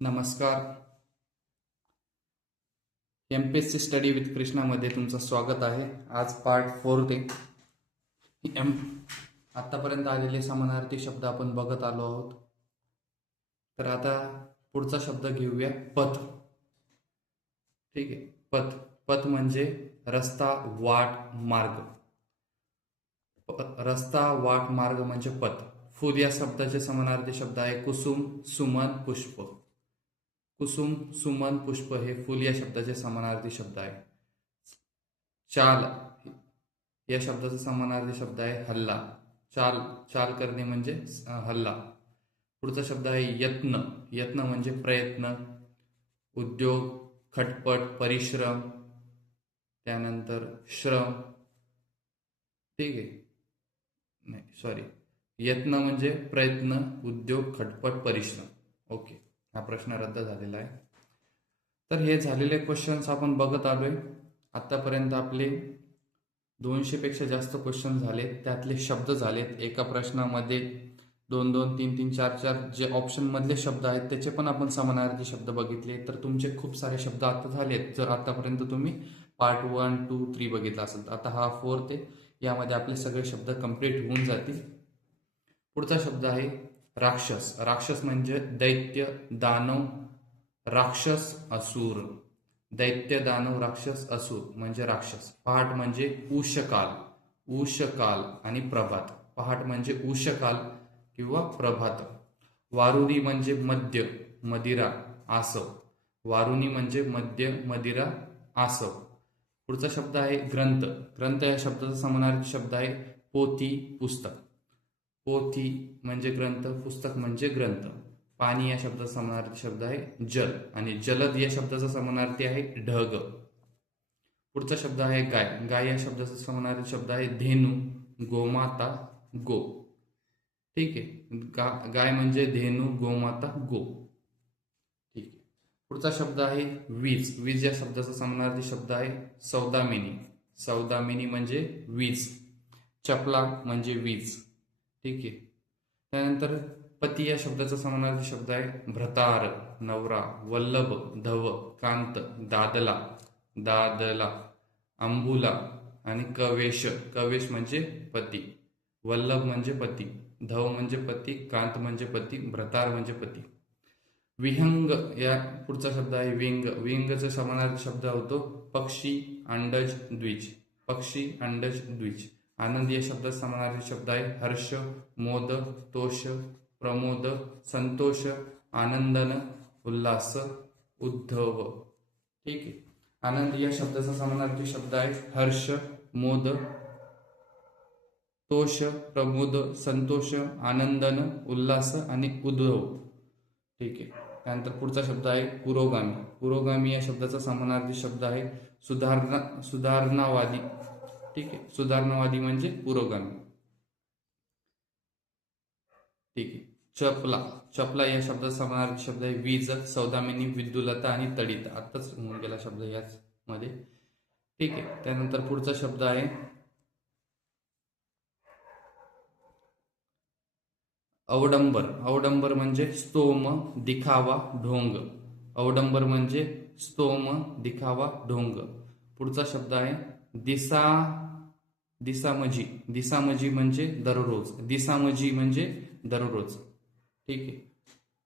नमस्कार. MPSC study with कृष्णामध्ये तुमचं स्वागत आहे. आज पार्ट 4 ते आतापर्यंत आलेले समानार्थी शब्द आपण बघत आलो आहोत. तर आता पुढचा शब्द घेऊया, पथ. ठीक आहे. पथ पथ म्हणजे रस्ता, वाट, मार्ग. रस्ता, वाट, मार्ग म्हणजे पथ. फुल या शब्दाचे समानार्थी शब्द आहे कुसुम, सुमन, पुष्प. कुसुम, सुमन, पुष्प हे फुल या शब्दाचे समानार्थी शब्द आहे. चाल या शब्दाचा समानार्थी शब्द आहे हल्ला. चाल चाल करणे म्हणजे हल्ला. पुढचा शब्द आहे यत्न. यत्न म्हणजे प्रयत्न, उद्योग, खटपट, परिश्रम, त्यानंतर श्रम. ठीक आहे. नाही, सॉरी. यत्न म्हणजे प्रयत्न, उद्योग, खटपट, परिश्रम. ओके, हा प्रश्न रद्द झालेला आहे. तर हे झालेले क्वेश्चन्स आपण बघत आलोय. आतापर्यंत आपले 200 पेक्षा जास्त क्वेश्चन झाले. त्यातले शब्द झालेत. एका प्रश्नामध्ये 2-2, 3-3, 4-4 जे ऑप्शन मधले शब्द आहेत त्याचे पण आपण समानार्थी शब्द बघितले. तर तुमचे खूप सारे शब्द आता झालेत जर आतापर्यंत तुम्ही पार्ट 1, 2, 3 बघितला असेल. आता हा 4th आहे. यामध्ये आपले सगळे शब्द कंप्लीट होऊन जातील. पुढचा शब्द आहे राक्षस. राक्षस म्हणजे दैत्य, दानव, राक्षस, असुर. दैत्य, दानव, राक्षस, असुर म्हणजे राक्षस. पहाट म्हणजे उषकाल. उषकाल आणि प्रभात. पहाट म्हणजे उषकाल किंवा प्रभात. वारुणी म्हणजे मद्य, मदिरा, आसव. वारुणी म्हणजे मद्य, मदिरा, आसव. पुढचा शब्द आहे ग्रंथ. ग्रंथ या शब्दाचा समानार्थी शब्द आहे पोथी, पुस्तक. पोथी म्हणजे ग्रंथ, पुस्तक म्हणजे ग्रंथ. पाणी या शब्दाचा समानार्थी शब्द आहे जल आणि जलद या शब्दाचा समानार्थी आहे ढग. पुढचा शब्द आहे गाय. गाय या शब्दाचा समानार्थी शब्द आहे धेनू, गोमाता, गो. ठीक आहे. गाय म्हणजे धेनू, गोमाता, गो. ठीक आहे. पुढचा शब्द आहे वीज. वीज या शब्दाचा समानार्थी शब्द आहे सौदामिनी. सौदामिनी म्हणजे वीज. चपला म्हणजे वीज. ठीक आहे. त्यानंतर पती या शब्दाचा समानार्थी शब्द आहे भ्रतार, नवरा, वल्लभ, धव, कांत, दादला, दादला, अंबुला आणि कवेश. कवेश म्हणजे पती. वल्लभ म्हणजे पती, धव म्हणजे पती, कांत म्हणजे पती, भ्रतार म्हणजे पती. विहंग या पुढचा शब्द आहे विंग. विंगचा समानार्थी शब्द होतो पक्षी, अंडज, द्विज. पक्षी, अंडज, द्विज. आनंद या शब्दाचा समानार्थी शब्द आहे हर्ष, मोद, तोष, प्रमोद, संतोष, आनंदन, उल्हास, उद्धव. ठीक आहे. आनंद या शब्दाचा समानार्थी शब्द आहे हर्ष, मोद, तोष, प्रमोद, संतोष, आनंदन, उल्हास आणि उद्धव. ठीक आहे. त्यानंतर पुढचा शब्द आहे पुरोगामी. पुरोगामी या शब्दाचा समानार्थी शब्द आहे सुधारणावादी. ठीक आहे. सुधारणावादी म्हणजे पुरोगामी. ठीक आहे. चपला. चपला या शब्दाचा समानार्थी शब्द आहे वीज, सौदामिनी, विद्युलता आणि तडित. आताच होऊन गेला शब्द याच मध्ये. ठीक आहे. त्यानंतर पुढचा शब्द आहे अवडंबर. अवडंबर म्हणजे स्तोम, दिखावा, ढोंग. अवडंबर म्हणजे स्तोम, दिखावा, ढोंग. पुढचा शब्द आहे दिसा, दिसामजी. दिसामजी म्हणजे दररोज. दिसामजी म्हणजे दररोज. ठीक आहे.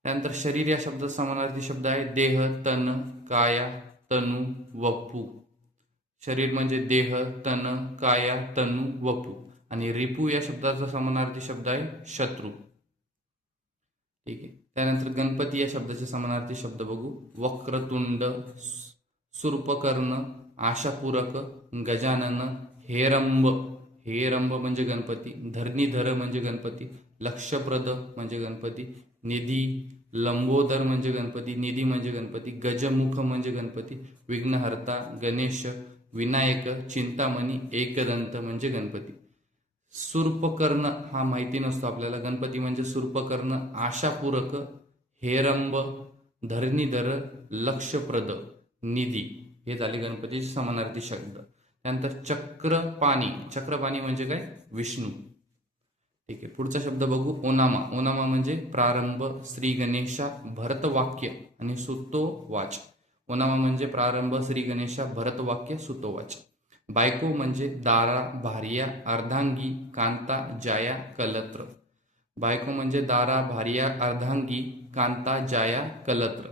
त्यानंतर शरीर या शब्दाचा समानार्थी शब्द आहे देह, तन, काया, तनु, वपू. शरीर म्हणजे देह, तन, काया, तनु, वपू. आणि रिपू या शब्दाचा समानार्थी शब्द आहे शत्रू. ठीक आहे. त्यानंतर गणपती या शब्दाचे समानार्थी शब्द बघू. वक्रतुंड, सूर्पकर्ण, आशापूरक, गजानन, हेरंब. हेरंब म्हणजे गणपती. धरणीधर म्हणजे गणपती. लक्षप्रद म्हणजे गणपती. निधी, लंबोदर म्हणजे गणपती. निधी म्हणजे गणपती. गजमुख म्हणजे गणपती. विघ्नहर्ता, गणेश, विनायक, चिंतामणी, एकदंत म्हणजे गणपती. सूर्पकर्ण हा माहिती नसतो आपल्याला. गणपती म्हणजे सूर्पकर्ण, आशापूरक, हेरंब, धरणीधर, लक्षप्रद, निधी. हे झाले गणपतीचे समानार्थी शब्द. त्यानंतर चक्रपाणी. चक्रपाणी म्हणजे काय? विष्णू. ठीक आहे, पुढचा शब्द बघू. ओनामा. ओनामा म्हणजे प्रारंभ, श्री गणेशा, भरतवाक्य आणि सुतोवाच. ओनामा म्हणजे प्रारंभ, श्री गणेशा, भरतवाक्य, सुतोवाच. बायको म्हणजे दारा, भार्या, अर्धांगी, कांता, जाया, कलत्र. बायको म्हणजे दारा, भार्या, अर्धांगी, कांता, जाया, कलत्र.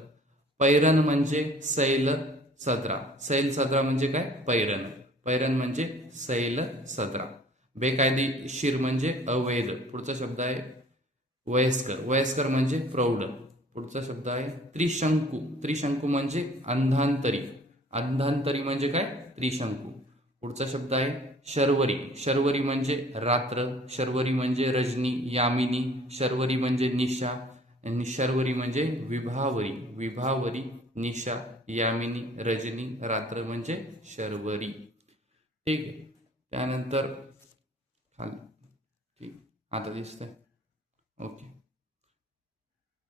पैरण म्हणजे सैल सदरा. सैल सदरा म्हणजे काय? पैरण. पैरण म्हणजे सैल सदरा. बेकायदेशीर म्हणजे अवैध. पुढचा शब्द आहे वयस्कर. वयस्कर म्हणजे प्रौढ. पुढचा शब्द आहे त्रिशंकू. त्रिशंकू म्हणजे अंधांतरी. अंधांतरी म्हणजे काय? त्रिशंकू. पुढचा शब्द आहे शर्वरी. शर्वरी म्हणजे रात्र. शर्वरी म्हणजे रजनी, यामिनी. शर्वरी म्हणजे निशा आणि शर्वरी म्हणजे विभावरी. विभावरी, निशा, यामिनी, रजनी, रात्र म्हणजे शर्वरी. ठीक आहे. त्यानंतर ठीक, आता दिसतंय. ओके.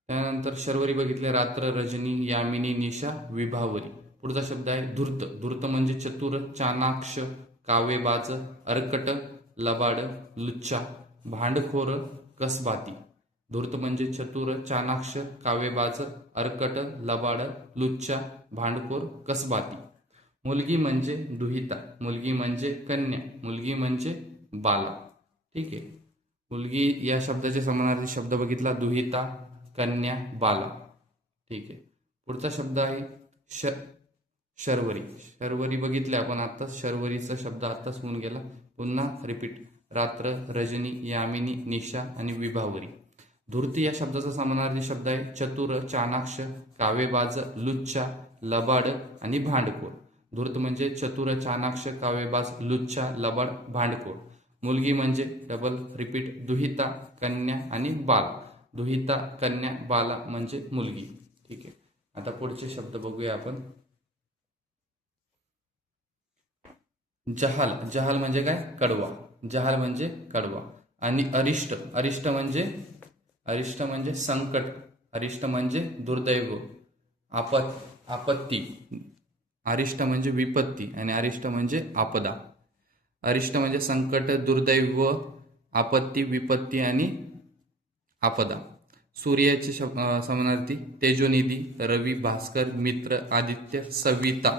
त्यानंतर शर्वरी बघितले, रात्र, रजनी, यामिनी, निशा, विभावरी. पुढचा शब्द आहे धूर्त. धूर्त म्हणजे चतुर, चाणाक्ष, कावेबाज, अर्कट, लबाड, लुच्चा, भांडखोर, कसबाती. धूर्त म्हणजे चतुर, चाणाक्ष, कावेबाज, अर्कट, लबाड, लुच्चा, भांडखोर, कसबाती. मुलगी म्हणजे दुहिता. मुलगी म्हणजे कन्या. मुलगी म्हणजे बाला. ठीक आहे. मुलगी या शब्दाचे समानार्थी शब्द बघितला, दुहिता, कन्या, बाला. ठीक आहे. पुढचा शब्द आहे शर्वरी. शर्वरी बघितले आपण आता. शर्वरीचा शब्द आताच होऊन गेला. पुन्हा रिपीट. रात्र, रजनी, यामिनी, निशा आणि विभावरी. धूर्ती या शब्दाचा समानार्थी शब्द आहे चतुर, चाणाक्ष, कावेबाज, लुच्चा, लबाड आणि भांडखोर. धूर्त म्हणजे चतुर, चाणाक्ष, कावेबाज, लुच्चा, लबाड, भांडखोर. मुलगी म्हणजे डबल रिपीट दुहिता, कन्या आणि बाल. दुहिता, कन्या, बाला म्हणजे मुलगी. ठीक आहे. आता पुढचे शब्द बघूया आपण. जहाल. जहाल म्हणजे काय? कडवा. जहाल म्हणजे कडवा. आणि अरिष्ट. अरिष्ट म्हणजे संकट. अरिष्ट म्हणजे दुर्दैव, आपत्ती. अरिष्ट म्हणजे विपत्ती आणि अरिष्ट म्हणजे आपदा. अरिष्ट म्हणजे संकट, दुर्दैव, आपत्ती, विपत्ती आणि आपदा. सूर्याचे समानार्थी तेजोनिधी, रवी, भास्कर, मित्र, आदित्य, सविता.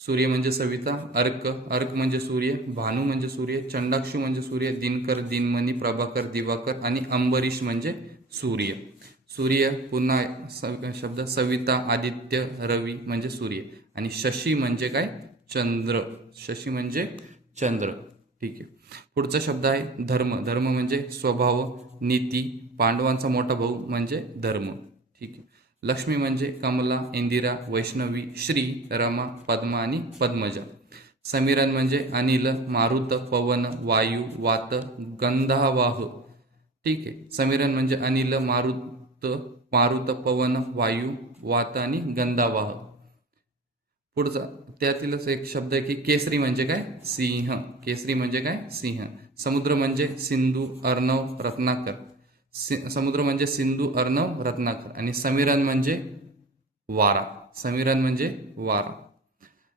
सूर्य म्हणजे सविता. अर्क. अर्क म्हणजे सूर्य. भानू म्हणजे सूर्य. चंडाक्षू म्हणजे सूर्य. दिनकर, दिनमणी, प्रभाकर, दिवाकर आणि अंबरीश म्हणजे सूर्य. सूर्य पुन्हा शब्द सविता, आदित्य, रवी म्हणजे सूर्य आणि शशी म्हणजे काय? चंद्र. शशी म्हणजे चंद्र. ठीक आहे. पुढचा शब्द आहे धर्म. धर्म म्हणजे स्वभाव, नीती. पांडवांचा मोठा भाऊ म्हणजे धर्म. ठीक आहे. लक्ष्मी म्हणजे कमला, इंदिरा, वैष्णवी, श्री, रमा, पद्मा आणि पद्मजा. समीरन म्हणजे अनिल, मारुत, पवन, वायू, वात, गंधावाह. ठीक आहे. समीरन म्हणजे अनिल, मारुत, पवन, वायू, वात आणि गंधावाह. पुढचा त्यातीलच एक शब्द आहे की केसरी म्हणजे काय? सिंह. केसरी म्हणजे काय? सिंह. समुद्र म्हणजे सिंधू, अर्णव, रत्नाकर. समुद्र म्हणजे सिंधू, अर्णव, रत्नाकर. आणि समीरन म्हणजे वारा. समीरन म्हणजे वारा.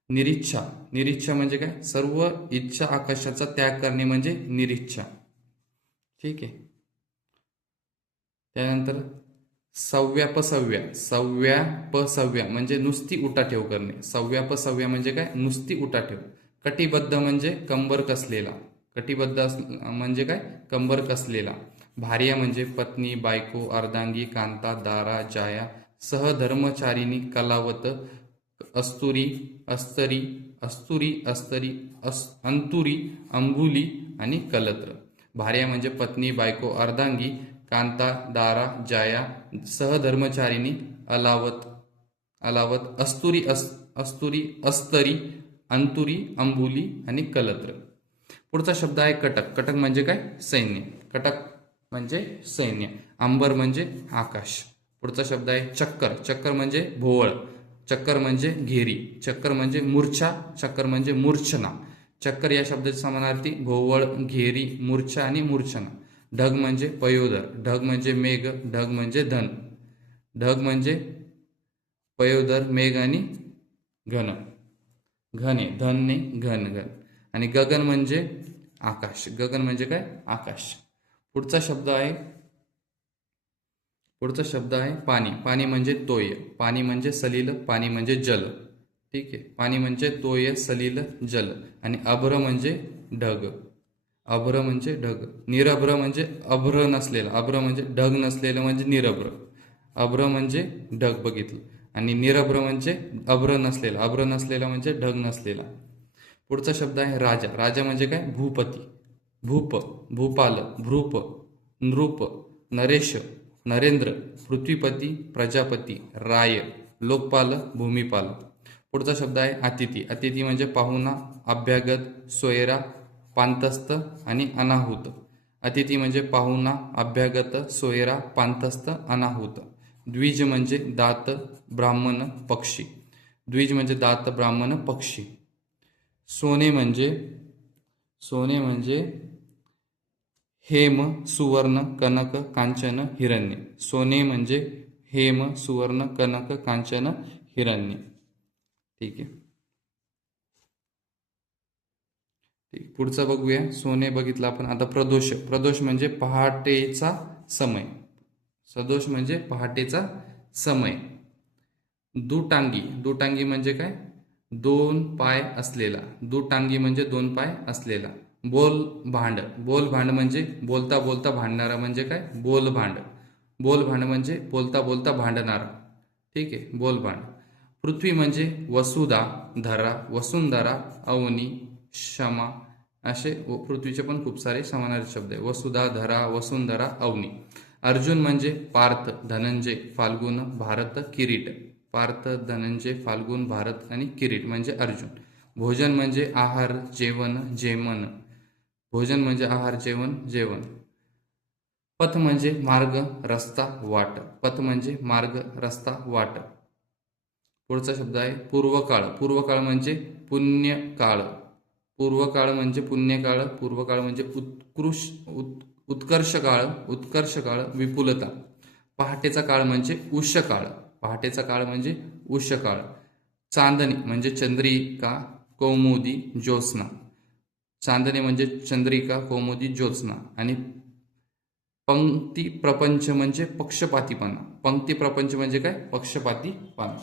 निरीच्छा. निरीच्छा म्हणजे काय? सर्व इच्छा आकाशाचा त्याग करणे म्हणजे निरीच्छा. ठीक आहे. त्यानंतर सव्यापसव्या. सव्यापसव्या म्हणजे नुसती उठाठेव करणे. सव्यापसव्या म्हणजे काय? नुसती उठाठेव. कटिबद्ध म्हणजे कंबर कसलेला. कटिबद्ध म्हणजे काय? कंबर कसलेला. भार्या म्हणजे पत्नी, बायको, अर्धांगी, कांता, दारा, जाया, सहधर्मचारिणी, कलावत, अस्तुरी, अस्तरी, अंतुरी, अंबुली आणि कलत्र. भार्या म्हणजे पत्नी, बायको, अर्धांगी, कांता, दारा, जाया, सहधर्मचारिणी, अलावत, अस्तुरी, अस्तरी, अंतुरी, अंबुली आणि कलत्र. पुढचा शब्द आहे कटक. कटक म्हणजे काय? सैन्य. कटक म्हणजे सैन्य. अंबर म्हणजे आकाश. पुढचा शब्द आहे चक्कर. चक्कर म्हणजे भोवळ. चक्कर म्हणजे घेरी. चक्कर म्हणजे मूर्छा. चक्कर म्हणजे मूर्छना. चक्कर या शब्दाचे समानार्थी भोवळ, घेरी, मूर्छा आणि मूर्छना. ढग म्हणजे पयोदर. ढग म्हणजे मेघ. ढग म्हणजे धन. ढग म्हणजे पयोदर, मेघ आणि घन. घने, धनने, घन. आणि गगन म्हणजे आकाश. गगन म्हणजे काय? आकाश. पुढचा शब्द आहे पाणी. पाणी म्हणजे तोय, पाणी म्हणजे सलील, पाणी म्हणजे जल. ठीक आहे, पाणी म्हणजे तोय, सलील, जल. आणि अभ्र म्हणजे ढग. अभ्र म्हणजे ढग. निरभ्र म्हणजे अभ्र नसलेला, अभ्र म्हणजे ढग नसलेलं म्हणजे निरभ्र. अभ्र म्हणजे ढग बघितलं, आणि निरभ्र म्हणजे अभ्र नसलेला, अभ्र नसलेला म्हणजे ढग नसलेला. पुढचा शब्द आहे राजा. राजा म्हणजे काय? भूपती. भूप, भूपाल, भ्रूप, नृप, नरेश, नरेंद्र, पृथ्वीपती, प्रजापती, राय, लोकपाल, भूमिपाल. पुढचा शब्द आहे अतिथी. अतिथी म्हणजे पाहुणा, अभ्यागत, सोयरा, पांतस्थ आणि अनाहूत. अतिथी म्हणजे पाहुणा, अभ्यागत, सोयरा, पांतस्थ, अनाहूत. द्विज म्हणजे दात, ब्राह्मण, पक्षी. द्विज म्हणजे दात, ब्राह्मण, पक्षी. सोने म्हणजे हेम, सुवर्ण, कनक, कांचन, हिरण्य. सोने म्हणजे हेम, सुवर्ण, कनक, कांचन, हिरण्य. ठीक आहे. पुढचं बघूया. सोने बघितलं आपण. आता प्रदोष. प्रदोष म्हणजे पहाटेचा समय. सदोष म्हणजे पहाटेचा समय. दुटांगी. दुटांगी म्हणजे काय? दोन पाय असलेला. दुटांगी म्हणजे दोन पाय असलेला. बोल भांड. बोल भांड म्हणजे बोलता बोलता भांडणारा म्हणजे काय? बोल भांड. बोल भांड म्हणजे बोलता बोलता भांडणारा. ठीक आहे, बोल भांड. पृथ्वी म्हणजे वसुधा, धरा, वसुंधरा, अवनी, क्षमा. असे पृथ्वीचे पण खूप सारे समानार्थी शब्द आहे. वसुधा, धरा, वसुंधरा, अवनी. अर्जुन म्हणजे पार्थ, धनंजय, फाल्गुन, भारत, किरीट. पार्थ, धनंजय, फाल्गुन, भारत आणि किरीट म्हणजे अर्जुन. भोजन म्हणजे आहार, जेवण, जेवण. भोजन म्हणजे आहार, जेवण, जेवण. पथ म्हणजे मार्ग, रस्ता, वाट. पथ म्हणजे मार्ग, रस्ता, वाट. पुढचा शब्द आहे पूर्वकाळ. पूर्वकाळ म्हणजे पुण्यकाळ. पूर्वकाळ म्हणजे पुण्यकाळ. पूर्वकाळ म्हणजे उत्कर्ष काळ. उत्कर्ष काळ, विपुलता. पहाटेचा काळ म्हणजे उषकाळ. पहाटेचा काळ म्हणजे उषकाळ. चांदणी म्हणजे चंद्रिका, कौमुदी, ज्योत्स्ना. चांदणे म्हणजे चंद्रिका, कौमुदी, ज्योत्स्ना. आणि पंक्ती प्रपंच म्हणजे पक्षपातीपणा. पंक्ती प्रपंच म्हणजे काय? पक्षपातीपणा.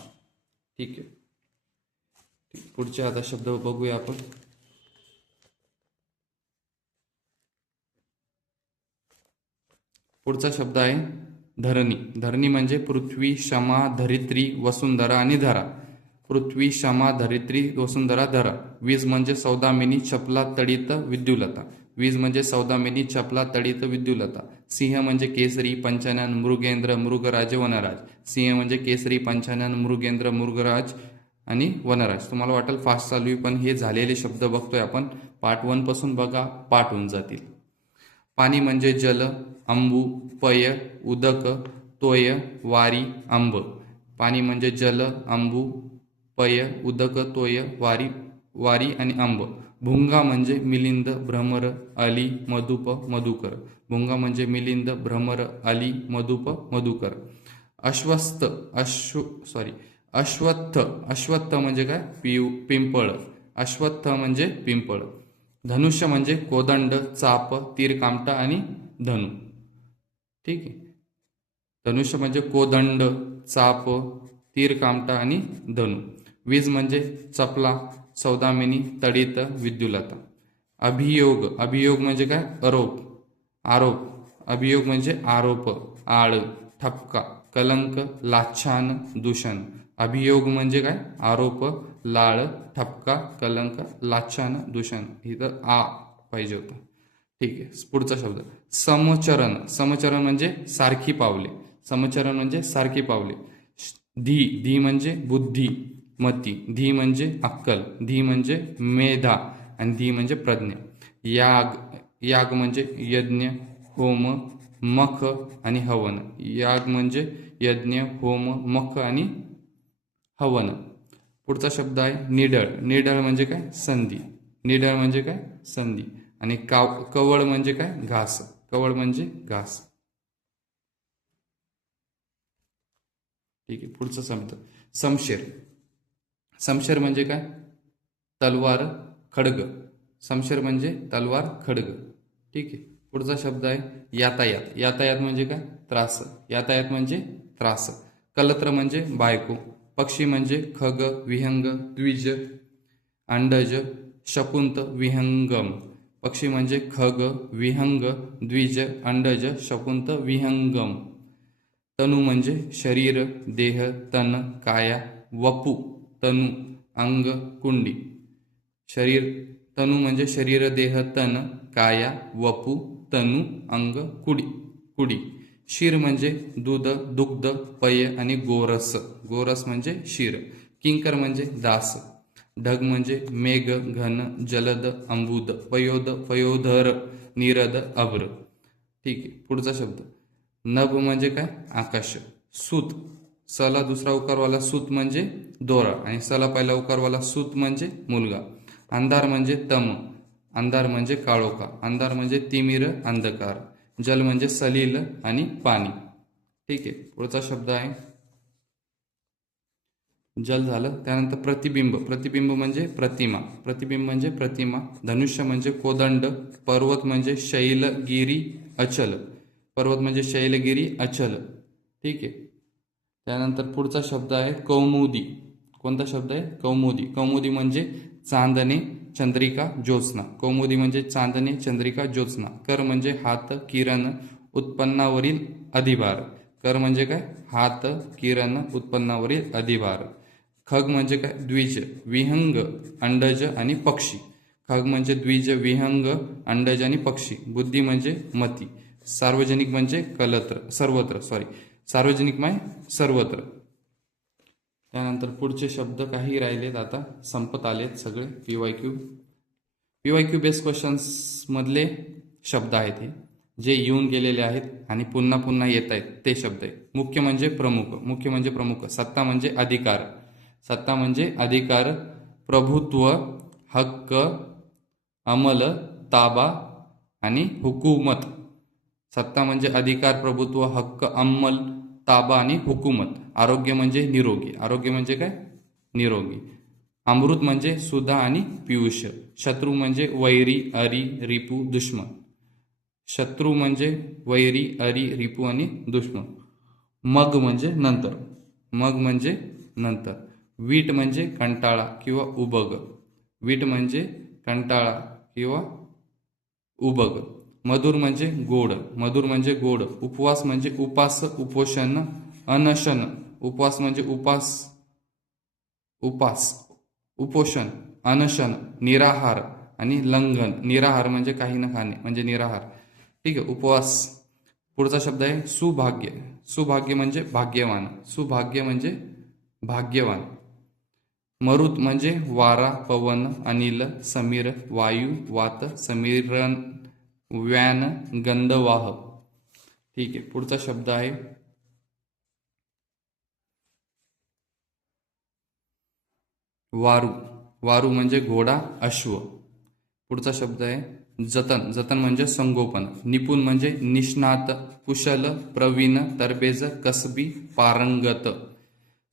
ठीक आहे. पुढचे आता शब्द बघूया आपण. पुढचा शब्द आहे धरणी. धरणी म्हणजे पृथ्वी, क्षमा, धरित्री, वसुंधरा आणि धरा. पृथ्वी, क्षमा, धरित्री, वसुंधरा, धरा. वीज म्हणजे सौदामिनी, चपला, तडित, विद्युलता. वीज म्हणजे सौदामिनी, चपला, तडित, विद्युलता. सिंह म्हणजे केसरी, पंचानन, मृगेंद्र, मृगराज, वनराज. सिंह म्हणजे केसरी, पंचानन, मृगेंद्र, मृगराज आणि वनराज. तुम्हाला वाटेल फास्ट चालू आहे, पण हे झालेले शब्द बघतोय आपण. पार्ट 1 पासून बघा, पाठ होऊन जातील. पाणी म्हणजे जल, अंबू, पय, उदक, तोय, वारी, आंब. पाणी म्हणजे जल, अंबू, पय, उदक, तोय, वारी, वारी आणि आंब. भुंगा म्हणजे मिलिंद, भ्रमर, अली, मधुप, मधुकर. भुंगा म्हणजे मिलिंद, भ्रमर, अली, मधुप, मधुकर. अश्वस्थ, अश्वत्थ. अश्वत्थ म्हणजे काय? पिंपळ. अश्वत्थ म्हणजे पिंपळ. धनुष्य म्हणजे कोदंड, चाप, तीर, कामटा आणि धनु. ठीक आहे. धनुष्य म्हणजे कोदंड, चाप, तीर, कामटा आणि धनु. वीज म्हणजे चपला, सौदामिनी, तडित, विद्युलता. अभियोग. अभियोग म्हणजे काय? आरोप. अभियोग म्हणजे आरोप, आळ, ठपका, कलंक, लाच्छान, दूषण. अभियोग म्हणजे काय? आरोप, लाळ, ठपका, कलंक, लाच्छान, दूषण. इथं आ पाहिजे होतं. ठीक आहे. पुढचा शब्द समचरण. समचरण म्हणजे सारखी पावले. समचरण म्हणजे सारखी पावले. धी म्हणजे बुद्धी, मती. धी म्हणजे अक्कल. धी म्हणजे मेधा आणि धी म्हणजे प्रज्ञा. याग म्हणजे यज्ञ, होम, मख आणि हवन. याग म्हणजे यज्ञ, होम, मख आणि हवन. पुढचा शब्द आहे निडळ. निडळ म्हणजे काय? संधी. निडळ म्हणजे काय? संधी. आणि कवळ म्हणजे काय? घास. कवळ म्हणजे घास. ठीक आहे. पुढचा शब्द समशेर. समशेर म्हणजे काय? तलवार, खडग. समशेर म्हणजे तलवार, खडग. ठीक आहे. पुढचा शब्द आहे यातायात. यातायात म्हणजे काय? त्रास. यातायात म्हणजे त्रास. कलत्र म्हणजे बायको. पक्षी म्हणजे खग, विहंग, द्विज, अंडज, शकुंत, विहंगम. पक्षी म्हणजे खग, विहंग, द्विज, अंडज, शकुंत, विहंगम. तनु म्हणजे शरीर, देह, तन, काया, वपू, तनु, अंग, कुंडी. शरीर, तनु म्हणजे शरीर, देह, तन, काया, वपू, तनु, अंग, कुडी. क्षीर म्हणजे दूध, दुग्ध, पेय आणि गोरस. गोरस म्हणजे क्षीर. किंकर म्हणजे दास. ढग म्हणजे मेघ, घन, जलद, अंबुद, पयोद, पयोधर, नीरद, अभ्र. ठीक आहे. पुढचा शब्द नभ म्हणजे काय? आकाश. सूत, सला दुसरा उकारवाला सूत म्हणजे दोरा आणि सला पहिला उकारवाला सूत म्हणजे मुलगा. अंधार म्हणजे तम. अंधार म्हणजे काळोखा. अंधार म्हणजे तिमिर, अंधकार. जल म्हणजे सलील आणि पाणी. ठीक आहे. पुढचा शब्द आहे जल झालं. त्यानंतर प्रतिबिंब. प्रतिबिंब म्हणजे प्रतिमा. प्रतिबिंब म्हणजे प्रतिमा. धनुष्य म्हणजे कोदंड. पर्वत म्हणजे शैलगिरी अचल. पर्वत म्हणजे शैलगिरी अचल. ठीक आहे. त्यानंतर पुढचा शब्द आहे कौमुदी. कोणता शब्द आहे? कौमुदी. कौमुदी म्हणजे चांदणे, चंद्रिका, ज्योत्स्ना. कौमुदी म्हणजे चांदणे, चंद्रिका, ज्योत्स्ना. कर म्हणजे हात, किरण, उत्पन्नावरील अधिभार. कर म्हणजे काय? हात, किरण, उत्पन्नावरील अधिभार. खग म्हणजे काय? द्विज, विहंग, अंडज आणि पक्षी. खग म्हणजे द्विज, विहंग, अंडज आणि पक्षी. बुद्धी म्हणजे मती. सार्वजनिक म्हणजे कलत्र, सर्वत्र. सार्वजनिक म्हणजे सर्वत्र. त्यानंतर पुढचे शब्द काही राहिलेत, आता संपत आलेत सगळे. पीवायक्यू बेस्ड क्वेश्चन्स मधले शब्द आहेत हे, जे येऊन गेलेले आहेत आणि पुन्हा पुन्हा येत आहेत ते शब्द आहेत. मुख्य म्हणजे प्रमुख. मुख्य म्हणजे प्रमुख. सत्ता म्हणजे अधिकार. सत्ता म्हणजे अधिकार. प्रभुत्व, हक्क, अंमल, ताबा आणि हुकूमत. सत्ता म्हणजे अधिकार, प्रभुत्व, हक्क, अंमल, ताबा आणि हुकूमत. आरोग्य म्हणजे निरोगी. आरोग्य म्हणजे काय? निरोगी. अमृत म्हणजे सुधा आणि पियुष. शत्रू म्हणजे वैरी, अरी, रिपू, दुश्मन. शत्रू म्हणजे वैरी, अरी, रिपू आणि दुश्मन. मग म्हणजे नंतर. मग म्हणजे नंतर. वीट म्हणजे कंटाळा किंवा उबग. वीट म्हणजे कंटाळा किंवा उबग. मधुर म्हणजे गोड. मधुर म्हणजे गोड. उपवास म्हणजे उपास, उपोषण, अनशन. उपवास म्हणजे उपास, उपोषण, अनशन, निराहार आणि लंघन. निराहार म्हणजे काही न खाणे म्हणजे निराहार. ठीक आहे. उपवास. पुढचा शब्द आहे सुभाग्य. सुभाग्य म्हणजे भाग्यवान. सुभाग्य म्हणजे भाग्यवान. मरुत म्हणजे वारा, पवन, अनिल, समीर, वायू, वात, समीरण, व्यान, गंधवाह. ठीक आहे. पुढचा शब्द आहे वारू. वारू म्हणजे घोडा, अश्व. पुढचा शब्द आहे जतन. जतन म्हणजे संगोपन. निपुण म्हणजे निष्णात, कुशल, प्रवीण, तरबेज, कसबी, पारंगत.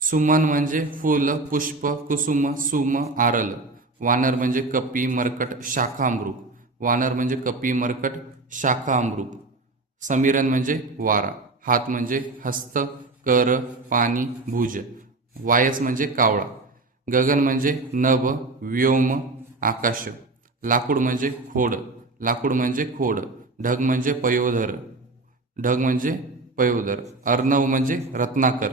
सुमन म्हणजे फुल, पुष्प, कुसुम, सुम, आरल. वानर म्हणजे कपी, मरकट, शाखामृग. वानर म्हणजे कपी, मरकट, शाखामृग. समीरन म्हणजे वारा. हात म्हणजे हस्त, कर, पाणी, भुज. वायस म्हणजे कावळा. गगन म्हणजे नभ, व्योम, आकाश. लाकूड म्हणजे खोड. लाकूड म्हणजे खोड. ढग म्हणजे पयोधर. ढग म्हणजे पयोधर. अर्णव म्हणजे रत्नाकर.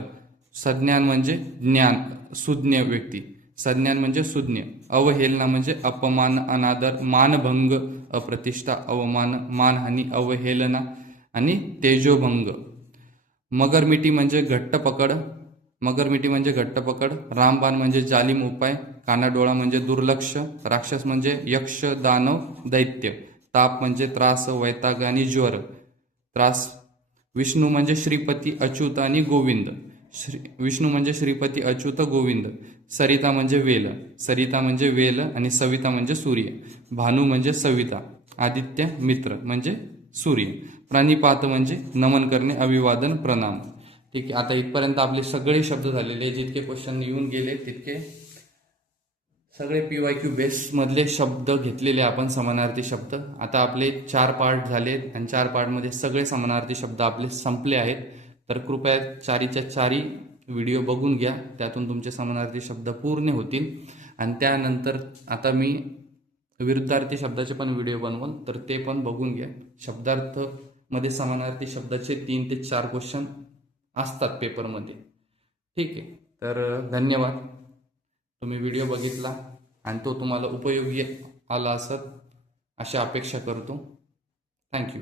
सज्ञान म्हणजे ज्ञान, सुज्ञ व्यक्ती. सज्ञान म्हणजे सुज्ञ. अवहेलना म्हणजे अपमान, अनादर, मानभंग, अप्रतिष्ठा, अवमान, मानहानी, अवहेलना आणि तेजोभंग. मगरमिठी म्हणजे घट्ट पकड. मगरमिठी म्हणजे घट्ट पकड. रामबाण म्हणजे जालिम उपाय. कानाडोळा म्हणजे दुर्लक्ष. राक्षस म्हणजे यक्ष, दानव, दैत्य. ताप म्हणजे त्रास, वैताग आणि ज्वर. त्रास. विष्णू म्हणजे श्रीपती, अच्युत आणि गोविंद. विष्णू म्हणजे श्रीपती, अच्युत, गोविंद. सरिता म्हणजे वेल. सरिता म्हणजे वेल आणि सविता म्हणजे सूर्य. भानू म्हणजे सविता. आदित्य, मित्र म्हणजे सूर्य. प्रणिपात म्हणजे नमन करणे, अभिवादन, प्रणाम. ठीक आहे. आता इथपर्यंत आपले सगळे शब्द झालेले. जितके क्वेश्चन येऊन गेले तितके सगळे PYQ बेसमधले शब्द घेतलेले आपण समानार्थी शब्द. आता आपले 4 पार्ट झालेत आणि 4 पार्टमध्ये सगळे समानार्थी शब्द आपले संपले आहेत. तर कृपया 4च्या 4 व्हिडिओ बघून घ्या, त्यातून तुमचे समानार्थी शब्द पूर्ण होतील. आणि त्यानंतर आता मी विरुद्धार्थी शब्दाचे पण व्हिडिओ बनवून, तर ते पण बघून घ्या. शब्दार्थ मध्ये समानार्थी शब्दाचे 3 ते 4 क्वेश्चन असतात पेपरमध्ये. ठीक आहे, तर धन्यवाद. तुम्ही व्हिडिओ बघितला आणि तो तुम्हाला उपयोगी आला असत अशी अपेक्षा करतो. थँक्यू.